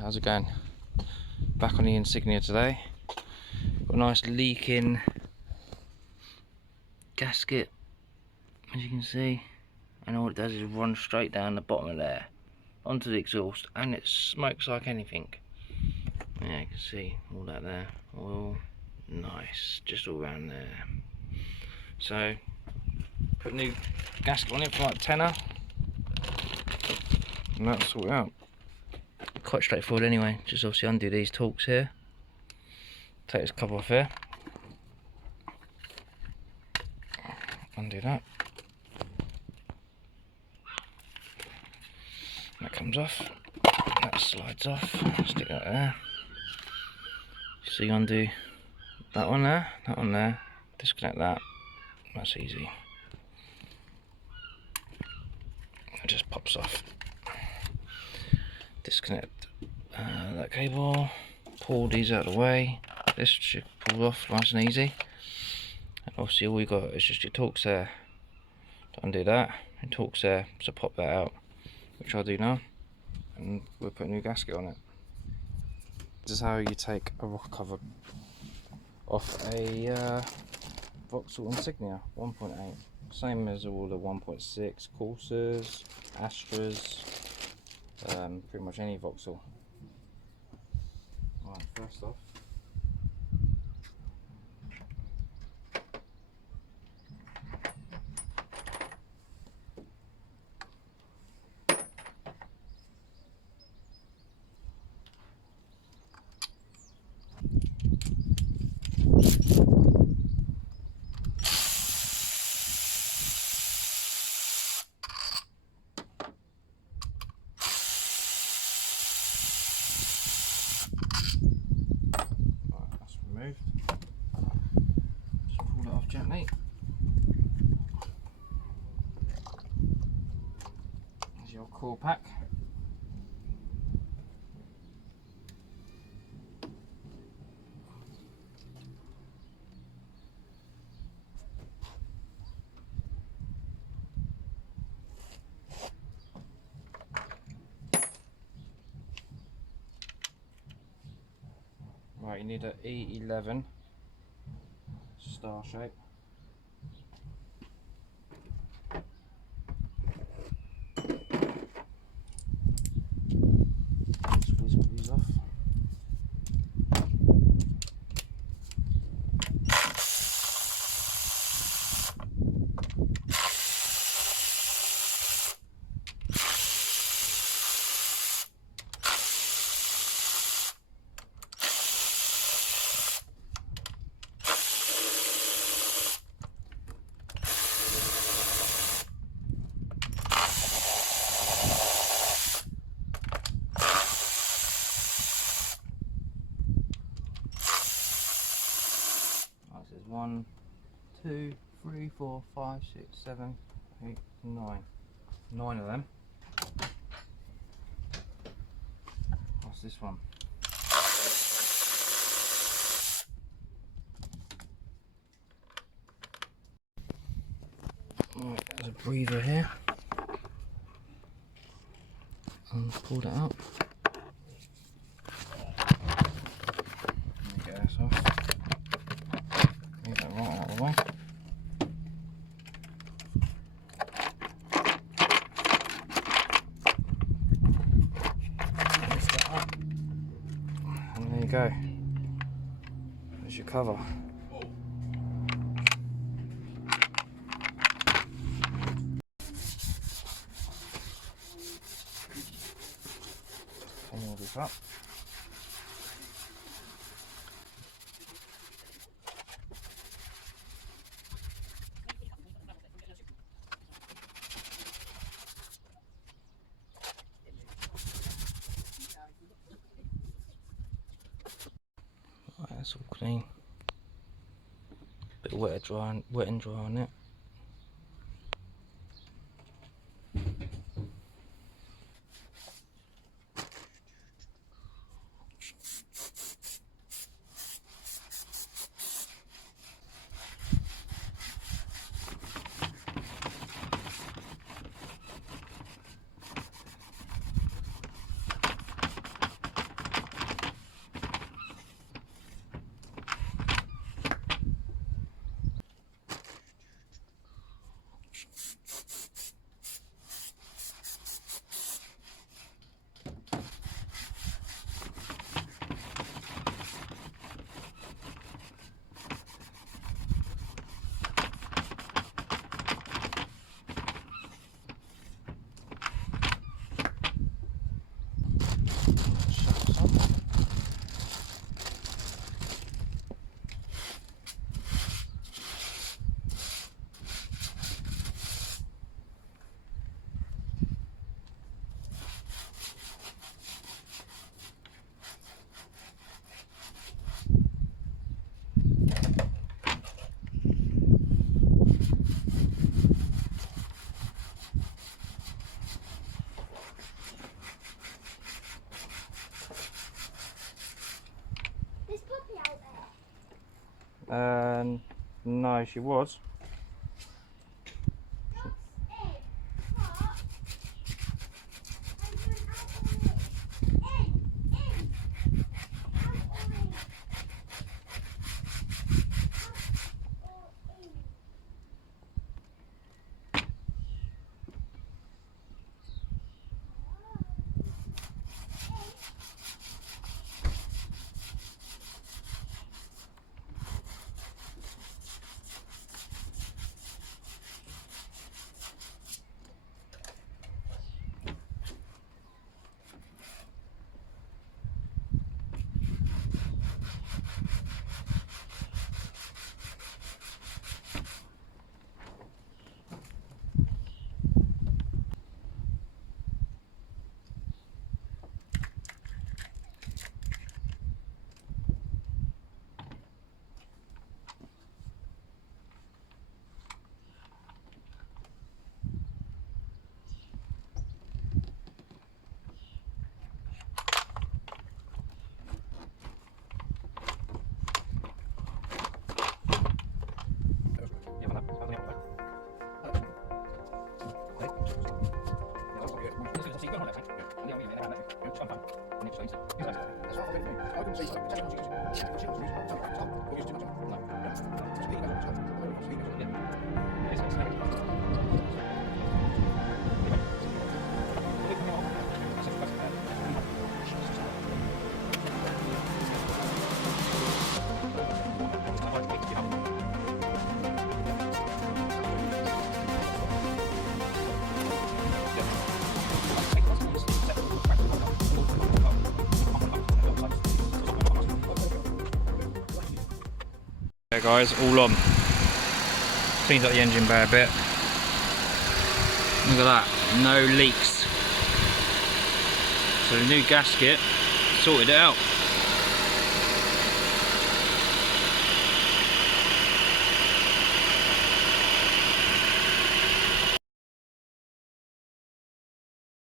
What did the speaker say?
how's it going? Back on the Insignia today. Got a nice leaking gasket, as you can see, and all it does is run straight down the bottom of there onto the exhaust, and it smokes like anything. Yeah, you can see all that there, oil, nice, just all around there. So put a new gasket on it for like tenner, and that'll sort it out. Quite straightforward anyway. Just obviously undo these torques here, take this cover off here, undo that, that comes off, that slides off, stick that there. So you undo that one there, disconnect that, that's easy. It just pops off. Disconnect that cable, pull these out of the way, this should pull off nice and easy. And obviously all you got is just your torques there to undo that, and torques there, so pop that out, which I'll do now, and we'll put a new gasket on it. This is how you take a rocker cover off a Vauxhall Insignia 1.8. Same as all the 1.6 Corsas, Astras, pretty much any Vauxhall. Right, first off, removed. Just pull that off gently. There's your core pack. Right, you need an E11 star shape. Squeeze these off. There's 1, 2, 3, 4, 5, 6, 7, 8, 9. 9 of them. What's this one? Right, there's a breather here. And pull that out. Get this off. Leave that right out of the way. Lift that up. And there you go. There's your cover. Clean all this up. Right, that's all clean. Bit of wet and dry on it. No, she was. Yeah guys, all on. Cleans up the engine bay a bit. Look at that, no leaks. So the new gasket sorted it out.